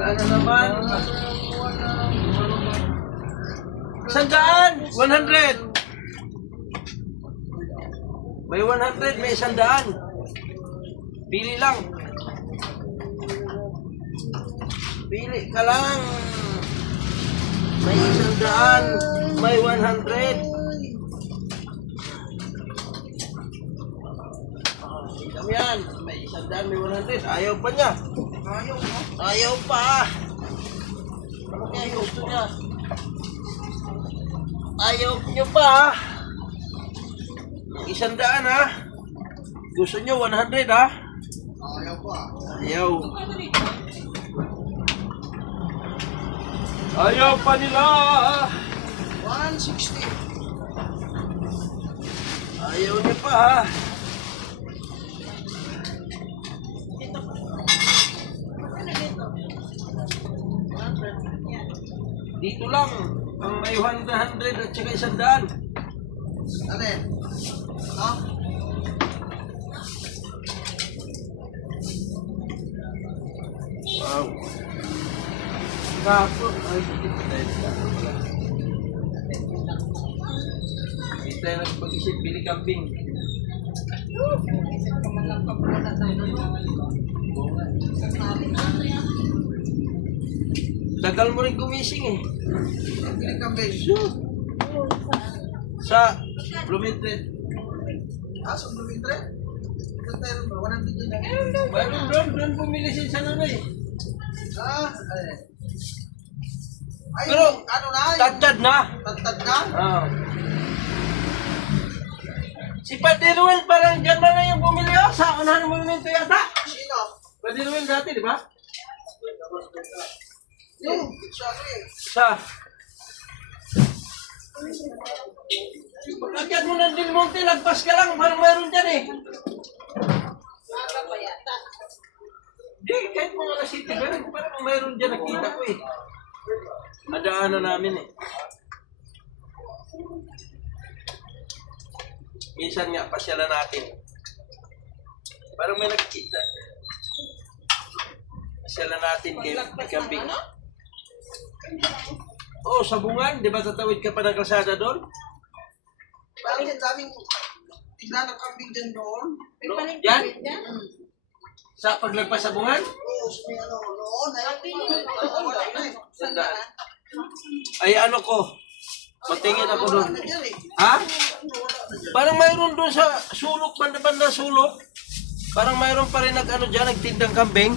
Wala na naman. 100! 100! May 100, may 100. Pili lang. Pili ka lang. May 100, may 100. Kami yan. May 100, may 100. Ayaw pa niya. Ayaw pa. Ano kaya gusto niya? Ayaw niyo pa. 100 ha. Gusto niyo 100 ha? Ayaw pa. Ayaw. Ayaw pa nila. 160. Ayaw niyo pa ha. Dito lang. Ang may 100 at saka 100. Ano yan? Ha? Wow. Kapo. Ay, hindi pa tayo nagkakaroon. Hindi tayo nagpag-isip, bili kambing. Tagal mo rin gumising eh. Pili kambing. Sa Bloomington. Aso Bloomington? Ito tayo rin ba? 100 na. Mayroon doon bumili si Sanoy. Ay, Pero, ano na? Tagtad na. Tagtad na? Ah. Si Padiruel parang dyan man na yung bumili oh. Sa unahan ng monumento yata. Sino? Padiruel dati, di ba? Yung, ano eh. Sa... Pagkakyat mo ng Del Monte, lagpas ka lang. Parang mayroon dyan eh. Di, kahit mga city ba, parang mayroon dyan nakita ko eh. Madaanan namin eh. Minsan nga, pasyalan natin. Parang may nakikita. Pasyalan natin kay Kambing. Oo, sabungan. Di ba tatawid ka pa ng kalsada doon? Parang yung daming tignan ng kambing dyan doon. Yan? Sa paglagpas sabungan? Oo, may ano, noon. Wala na eh. Sandaan. Ay ano ko? Matingin ako doon. Wala na dyan eh. Ha? Wala na dyan. Parang mayroon doon sa sulok, banda-banda sulok. Parang mayroon pa rin nag-ano dyan, nagtindang kambing.